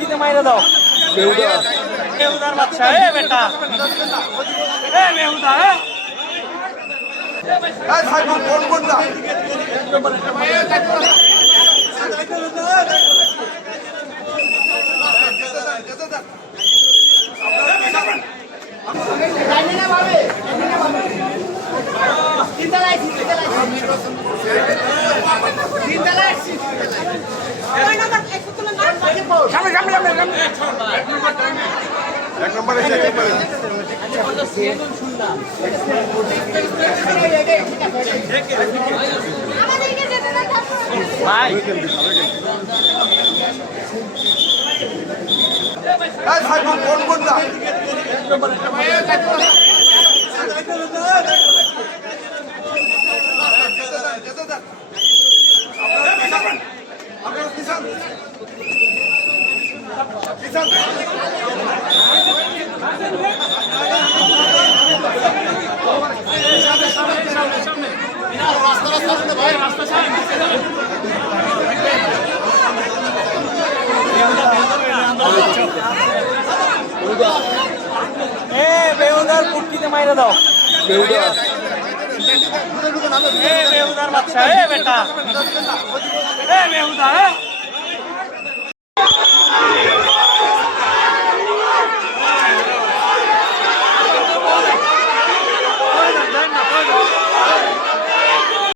পুটকিতে মাইরা দাও। বেহুদা। বেহুদার বাচ্চা। এ বেটা। এ বেহুদা এ। ফোন কোন এক নম্বরে এক নম্বরে। ভাই। ফোন কোন না এ বেহুদার পুটকিতে মাইরে দাও। বেহুদা এ বেহুদার বাচ্চা বেটা। এ